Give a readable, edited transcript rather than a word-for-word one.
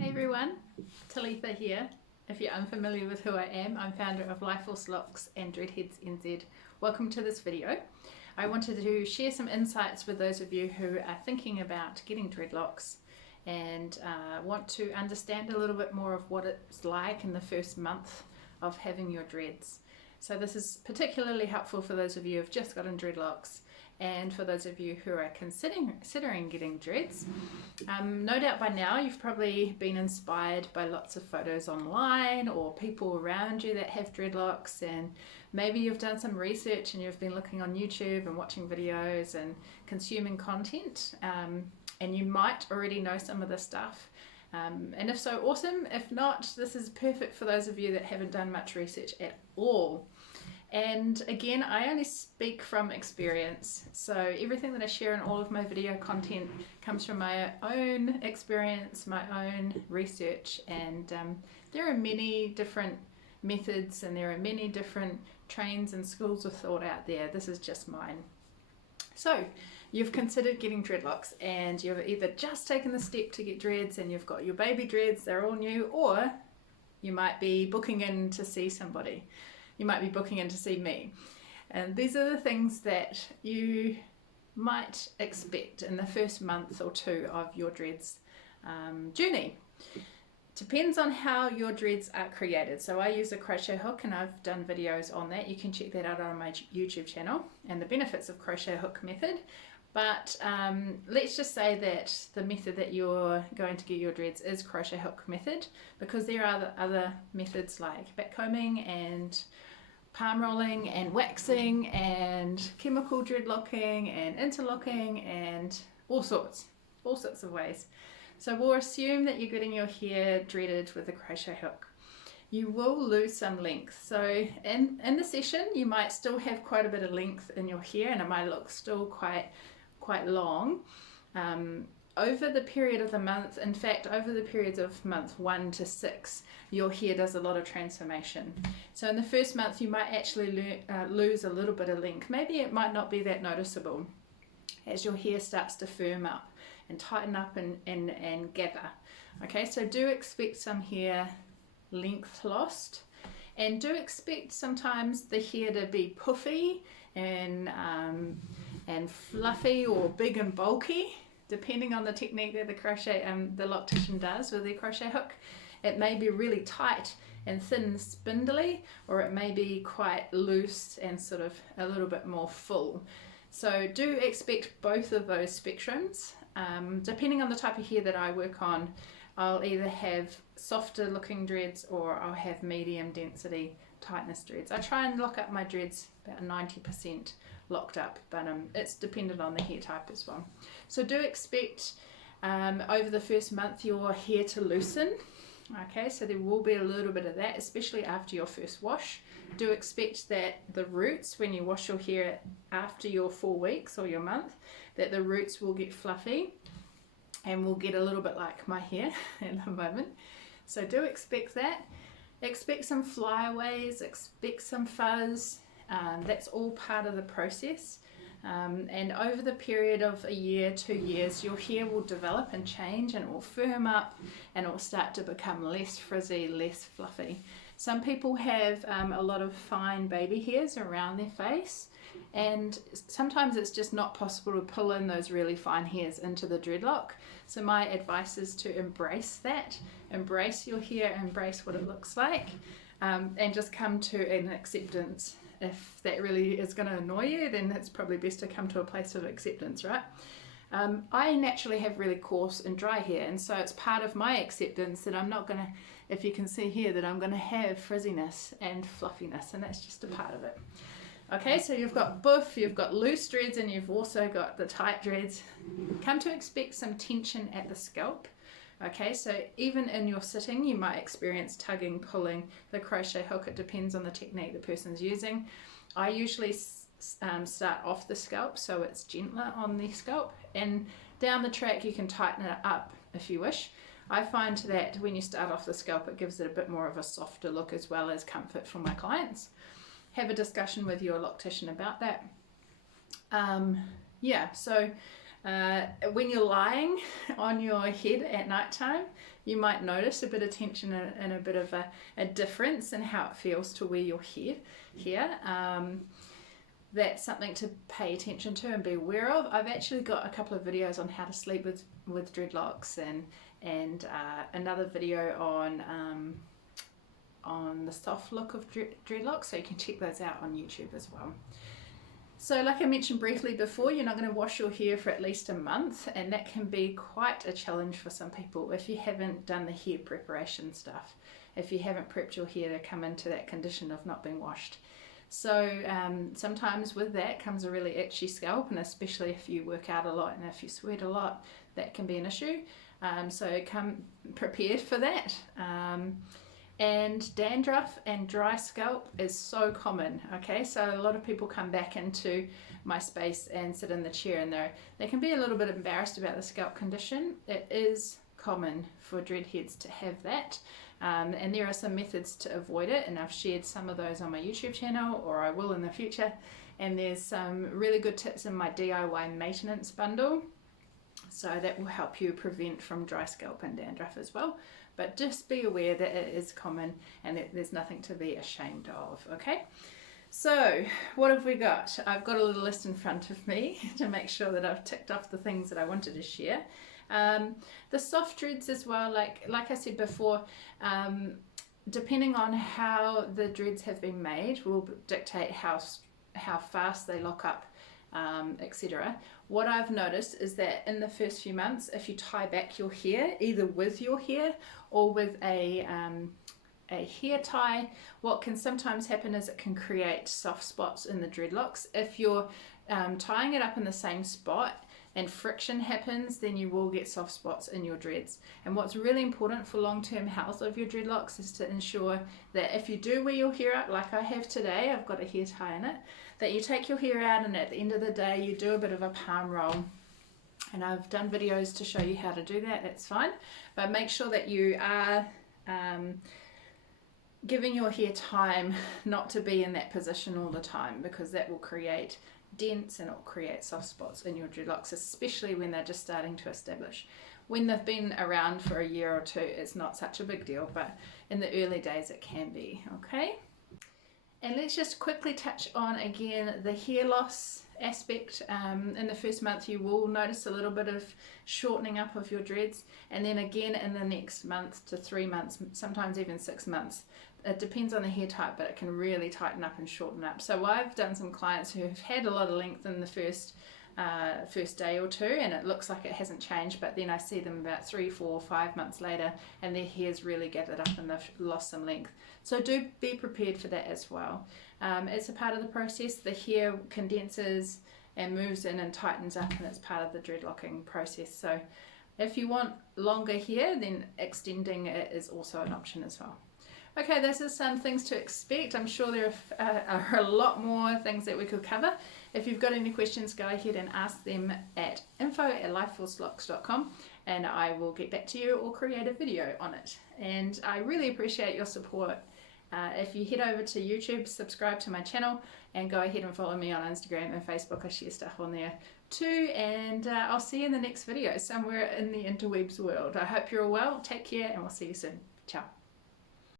Hey everyone, Talitha here. If you're unfamiliar with who I am, I'm founder of DREADHEADSNZ.SHOP and DREADHEADSNZ. Welcome to this video. I wanted to share some insights with those of you who are thinking about getting dreadlocks and want to understand a little bit more of what it's like in the first month of having your dreads. So this is particularly helpful for those of you who have just gotten dreadlocks and for those of you who are considering getting dreads. No doubt by now you've probably been inspired by lots of photos online or people around you that have dreadlocks, and maybe you've done some research and you've been looking on YouTube and watching videos and consuming content, and you might already know some of this stuff. And if so, awesome. If not, this is perfect for those of you that haven't done much research at all. And again, I only speak from experience, so everything that I share in all of my video content comes from my own experience, my own research, and there are many different methods and there are many different trains and schools of thought out there. This is just mine. So you've considered getting dreadlocks and you've either just taken the step to get dreads and you've got your baby dreads, they're all new, or you might be booking in to see somebody. You might be booking in to see me. And these are the things that you might expect in the first month or two of your dreads journey. Depends on how your dreads are created. So I use a crochet hook and I've done videos on that. You can check that out on my YouTube channel and the benefits of crochet hook method. But let's just say that the method that you're going to get your dreads is crochet hook method, because there are other methods like backcombing and palm rolling and waxing and chemical dreadlocking and interlocking and all sorts of ways. So we'll assume that you're getting your hair dreaded with a crochet hook. You will lose some length. So in the session you might still have quite a bit of length in your hair and it might look still quite long. Over the period of the month, in fact over the periods of month 1 to 6, your hair does a lot of transformation. So in the first month you might actually lose a little bit of length. Maybe it might not be that noticeable as your hair starts to firm up and tighten up and gather. Okay, so do expect some hair length lost, and do expect sometimes the hair to be puffy and fluffy or big and bulky, depending on the technique that the loctician does with their crochet hook. It may be really tight and thin and spindly, or it may be quite loose and sort of a little bit more full. So do expect both of those spectrums. Depending on the type of hair that I work on, I'll either have softer looking dreads or I'll have medium density tightness dreads. I try and lock up my dreads about 90% locked up, but it's dependent on the hair type as well. So do expect over the first month your hair to loosen. Okay, so there will be a little bit of that, especially after your first wash. Do expect that the roots, when you wash your hair after your 4 weeks or your month, that the roots will get fluffy and will get a little bit like my hair at the moment. So do expect that. Expect some flyaways, expect some fuzz. That's all part of the process. And over the period of a year, 2 years, your hair will develop and change, and it will firm up and it will start to become less frizzy, less fluffy. Some people have a lot of fine baby hairs around their face, and sometimes it's just not possible to pull in those really fine hairs into the dreadlock. So my advice is to embrace that, embrace your hair, embrace what it looks like, and just come to an acceptance. If that really is going to annoy you, then it's probably best to come to a place of acceptance, right? I naturally have really coarse and dry hair, and so it's part of my acceptance that I'm not going to, if you can see here, that I'm going to have frizziness and fluffiness, and that's just a part of it. Okay, so you've got buff, you've got loose dreads, and you've also got the tight dreads. Come to expect some tension at the scalp. Okay, so even in your sitting you might experience tugging, pulling the crochet hook. It depends on the technique the person's using. I usually start off the scalp so it's gentler on the scalp, and down the track you can tighten it up if you wish. I find that when you start off the scalp it gives it a bit more of a softer look as well as comfort for my clients. Have a discussion with your loctician about that. Yeah, so When you're lying on your head at night time, you might notice a bit of tension and a bit of a difference in how it feels to wear your head here. That's something to pay attention to and be aware of. I've actually got a couple of videos on how to sleep with dreadlocks and another video on the soft look of dreadlocks, so you can check those out on YouTube as well. So like I mentioned briefly before, you're not going to wash your hair for at least a month, and that can be quite a challenge for some people if you haven't done the hair preparation stuff, if you haven't prepped your hair to come into that condition of not being washed. So sometimes with that comes a really itchy scalp, and especially if you work out a lot and if you sweat a lot, that can be an issue. So come prepared for that. And dandruff and dry scalp is so common, okay? So a lot of people come back into my space and sit in the chair, and they can be a little bit embarrassed about the scalp condition. It is common for dreadheads to have that, and there are some methods to avoid it, and I've shared some of those on my YouTube channel, or I will in the future. And there's some really good tips in my DIY maintenance bundle, so that will help you prevent from dry scalp and dandruff as well. But just be aware that it is common and that there's nothing to be ashamed of, okay? So what have we got? I've got a little list in front of me to make sure that I've ticked off the things that I wanted to share. The soft dreads as well, like I said before, depending on how the dreads have been made will dictate how fast they lock up, etc. What I've noticed is that in the first few months, if you tie back your hair, either with your hair or with a hair tie, what can sometimes happen is it can create soft spots in the dreadlocks. If you're tying it up in the same spot and friction happens, then you will get soft spots in your dreads. And what's really important for long-term health of your dreadlocks is to ensure that if you do wear your hair out, like I have today, I've got a hair tie in it, that you take your hair out and at the end of the day you do a bit of a palm roll. And I've done videos to show you how to do that, that's fine. But make sure that you are giving your hair time not to be in that position all the time, because that will create dents and it will create soft spots in your dreadlocks, especially when they're just starting to establish. When they've been around for a year or two, it's not such a big deal, but in the early days it can be, okay? And let's just quickly touch on again the hair loss aspect. In the first month you will notice a little bit of shortening up of your dreads, and then again in the next month to 3 months, sometimes even 6 months. It depends on the hair type, but it can really tighten up and shorten up. So I've done some clients who have had a lot of length in the first day or two, and it looks like it hasn't changed, but then I see them about 3, 4, 5 months later and their hair's really gathered up and they've lost some length. So do be prepared for that as well. It's a part of the process. The hair condenses and moves in and tightens up, and it's part of the dreadlocking process. So if you want longer hair, then extending it is also an option as well. Okay, those are some things to expect. I'm sure there are a lot more things that we could cover. If you've got any questions, go ahead and ask them at info@lifeforcelocks.com, and I will get back to you or create a video on it. And I really appreciate your support. If you head over to YouTube, subscribe to my channel, and go ahead and follow me on Instagram and Facebook. I share stuff on there too, and I'll see you in the next video somewhere in the interwebs world. I hope you're all well. Take care, and we'll see you soon. Ciao.